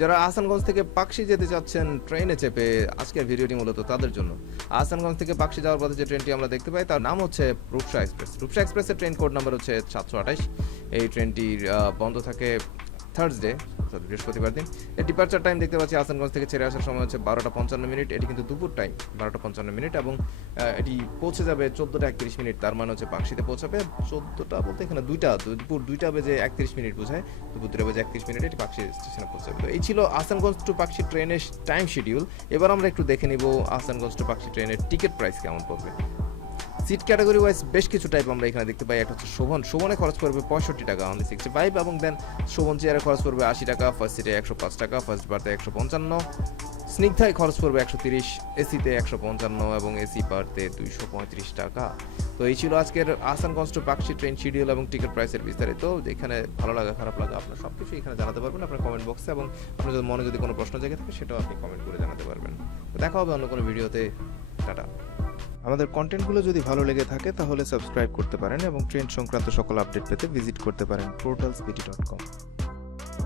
যারা আহসানগঞ্জ থেকে পাকশি যেতে চাচ্ছেন ট্রেনে চেপে, আজকের ভিডিওটি মূলত তাদের জন্য। আহসানগঞ্জ থেকে পাকশি যাওয়ার পথে যে ট্রেনটি আমরা দেখতে পাই তার নাম হচ্ছে রূপসা এক্সপ্রেস। রূপসা এক্সপ্রেসের ট্রেন কোড নাম্বার হচ্ছে 728। এই ট্রেনটির বন্ধ থাকে থার্সডে, বৃহস্পতিবার দিন। এর ডিপার্চার টাইম দেখতে পাচ্ছি আহসানগঞ্জ থেকে ছেড়ে আসার সময় হচ্ছে 12টা 55 মিনিট। এটি কিন্তু দুপুর টাইম, 12টা 55 মিনিট, এবং এটি পৌঁছে যাবে 14টা 31 মিনিট। তার মানে হচ্ছে পাকশিতে পৌঁছাবে 14টা বলতে এখানে দুপুর 2টা বেজে 31 মিনিট বোঝায়। দুপুর 2টা বেজে 31 মিনিট এটি পাকশি স্টেশনে পৌঁছাবে। তো এই ছিল আহসানগঞ্জ টু পাকশি ট্রেনের টাইম শিডিউল। এবার আমরা একটু দেখে নিব আহসানগঞ্জ টু পাকশি ট্রেনের টিকিট প্রাইস কেমন পড়বে। সিট ক্যাটাগরি ওয়াইজ বেশ কিছু টাইপ আমরা এখানে দেখতে পাই। একটা হচ্ছে শোভনে খরচ পড়বে 65 টাকা, অনলি 65, এবং দেন শোভন চেয়ারে খরচ পড়বে 80 টাকা, ফার্স্ট সিটে 105 টাকা, ফার্স্ট বার্থে 155, স্নিগ্ধায় খরচ পড়বে 130, এসিতে 155 এবং এসি বার্থে 235 টাকা। তো এই ছিল আজকের Ahsanganj to Pakshi train schedule এবং টিকিট প্রাইসের বিস্তারিত। এখানে ভালো লাগা খারাপ লাগা আপনার সব কিছু এখানে জানাতে পারবেন আপনার কমেন্ট বক্সে, এবং আপনার মনে যদি কোনো প্রশ্ন জেগে থাকে সেটাও আপনি কমেন্ট করে জানাতে পারবেন। দেখা হবে অন্য কোনো ভিডিওতে। টাটা। আমাদের কন্টেন্টগুলো যদি ভালো লেগে থাকে তাহলে সাবস্ক্রাইব করতে পারেন এবং ট্রেন সংক্রান্ত সকল আপডেট পেতে ভিজিট করতে পারেন portalsbt.com।